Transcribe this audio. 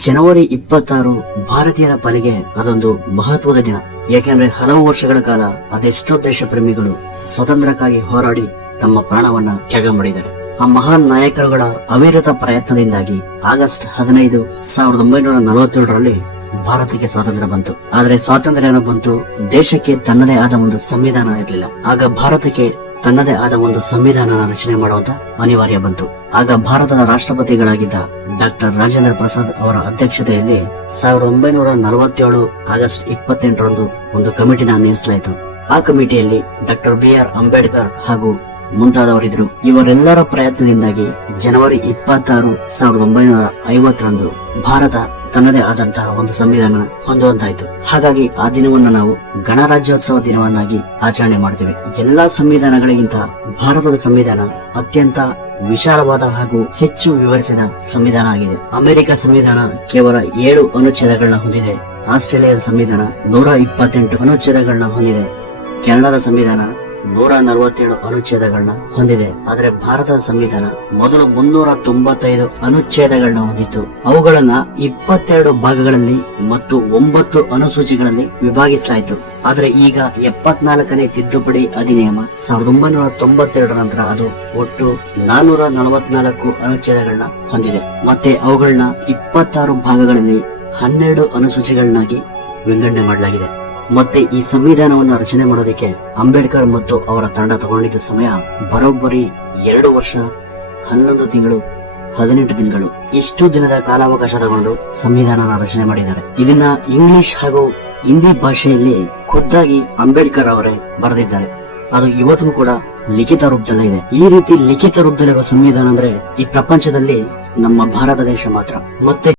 ಜನವರಿ 26 ಭಾರತೀಯರ ಪಾಲಿಗೆ ಅದೊಂದು ಮಹತ್ವದ ದಿನ. ಯಾಕೆಂದ್ರೆ ಹಲವು ವರ್ಷಗಳ ಕಾಲ ಅದೆಷ್ಟೋ ದೇಶ ಪ್ರೇಮಿಗಳು ಸ್ವಾತಂತ್ರ್ಯಕ್ಕಾಗಿ ಹೋರಾಡಿ ತಮ್ಮ ಪ್ರಾಣವನ್ನ ತ್ಯಾಗ ಮಾಡಿದ್ದಾರೆ. ಆ ಮಹಾನ್ ನಾಯಕರುಗಳ ಅವಿರತ ಪ್ರಯತ್ನದಿಂದಾಗಿ ಆಗಸ್ಟ್ 15, 1947ರಲ್ಲಿ ಭಾರತಕ್ಕೆ ಸ್ವಾತಂತ್ರ್ಯ ಬಂತು. ಆದ್ರೆ ಸ್ವಾತಂತ್ರ್ಯ ಬಂತು, ದೇಶಕ್ಕೆ ತನ್ನದೇ ಆದ ಒಂದು ಸಂವಿಧಾನ ಇರಲಿಲ್ಲ. ಆಗ ಭಾರತಕ್ಕೆ ತನ್ನದೇ ಆದ ಒಂದು ಸಂವಿಧಾನ ರಚನೆ ಮಾಡುವಂತ ಅನಿವಾರ್ಯ ಬಂತು. ಆಗ ಭಾರತದ ರಾಷ್ಟ್ರಪತಿಗಳಾಗಿದ್ದ ಡಾಕ್ಟರ್ ರಾಜೇಂದ್ರ ಪ್ರಸಾದ್ ಅವರ ಅಧ್ಯಕ್ಷತೆಯಲ್ಲಿ 1947 ಆಗಸ್ಟ್ 28ರಂದು ಒಂದು ಕಮಿಟಿನ ನೇಮಿಸಲಾಯಿತು. ಆ ಕಮಿಟಿಯಲ್ಲಿ ಡಾಕ್ಟರ್ BR ಅಂಬೇಡ್ಕರ್ ಹಾಗೂ ಮುಂತಾದವರಿದ್ರು. ಇವರೆಲ್ಲರ ಪ್ರಯತ್ನದಿಂದಾಗಿ ಜನವರಿ 26, 1950ರಂದು ಭಾರತ ತನ್ನದೇ ಆದಂತಹ ಒಂದು ಸಂವಿಧಾನ ಹೊಂದುವಂತಾಯ್ತು. ಹಾಗಾಗಿ ಆ ದಿನವನ್ನ ನಾವು ಗಣರಾಜ್ಯೋತ್ಸವ ದಿನವನ್ನಾಗಿ ಆಚರಣೆ ಮಾಡ್ತೇವೆ. ಎಲ್ಲಾ ಸಂವಿಧಾನಗಳಿಗಿಂತ ಭಾರತದ ಸಂವಿಧಾನ ಅತ್ಯಂತ ವಿಶಾಲವಾದ ಹಾಗೂ ಹೆಚ್ಚು ವಿವರಿಸಿದ ಸಂವಿಧಾನ ಆಗಿದೆ. ಅಮೆರಿಕ ಸಂವಿಧಾನ ಕೇವಲ 7 ಅನುಚ್ಛೇದಗಳನ್ನ ಹೊಂದಿದೆ. ಆಸ್ಟ್ರೇಲಿಯಾದ ಸಂವಿಧಾನ 128 ಅನುಚ್ಛೇದಗಳನ್ನ ಹೊಂದಿದೆ. ಕೆನಡಾದ ಸಂವಿಧಾನ 147 ಅನುಚ್ಛೇದಗಳನ್ನ ಹೊಂದಿದೆ. ಆದರೆ ಭಾರತದ ಸಂವಿಧಾನ ಮೊದಲು 395 ಅನುಚ್ಛೇದಗಳನ್ನ ಹೊಂದಿತ್ತು. ಅವುಗಳನ್ನ 22 ಭಾಗಗಳಲ್ಲಿ ಮತ್ತು 9 ಅನುಸೂಚಿಗಳಲ್ಲಿ ವಿಭಾಗಿಸಲಾಯಿತು. ಆದ್ರೆ ಈಗ 74ನೇ ತಿದ್ದುಪಡಿ ಅಧಿನಿಯಮ 1992 ನಂತರ ಅದು ಒಟ್ಟು 444 ಅನುಚ್ಛೇದಗಳನ್ನ ಹೊಂದಿದೆ. ಮತ್ತೆ ಅವುಗಳನ್ನ 26 ಭಾಗಗಳಲ್ಲಿ 12 ಅನುಸೂಚಿಗಳನ್ನಾಗಿ ವಿಂಗಡಣೆ ಮಾಡಲಾಗಿದೆ. ಮತ್ತೆ ಈ ಸಂವಿಧಾನವನ್ನು ರಚನೆ ಮಾಡೋದಕ್ಕೆ ಅಂಬೇಡ್ಕರ್ ಮತ್ತು ಅವರ ತಂಡ ತಗೊಂಡಿದ್ದ ಸಮಯ ಬರೋಬ್ಬರಿ 2 ವರ್ಷ 11 ತಿಂಗಳು 18 ದಿನಗಳು. ಇಷ್ಟು ದಿನದ ಕಾಲಾವಕಾಶ ತಗೊಂಡು ಸಂವಿಧಾನ ರಚನೆ ಮಾಡಿದ್ದಾರೆ. ಇದನ್ನ ಇಂಗ್ಲಿಷ್ ಹಾಗೂ ಹಿಂದಿ ಭಾಷೆಯಲ್ಲಿ ಖುದ್ದಾಗಿ ಅಂಬೇಡ್ಕರ್ ಅವರೇ ಬರೆದಿದ್ದಾರೆ. ಅದು ಇವತ್ತಿಗೂ ಕೂಡ ಲಿಖಿತ ರೂಪದಲ್ಲೇ ಇದೆ. ಈ ರೀತಿ ಲಿಖಿತ ರೂಪದಲ್ಲಿರುವ ಸಂವಿಧಾನ ಅಂದ್ರೆ ಈ ಪ್ರಪಂಚದಲ್ಲಿ ನಮ್ಮ ಭಾರತ ದೇಶ ಮಾತ್ರ. ಮತ್ತೆ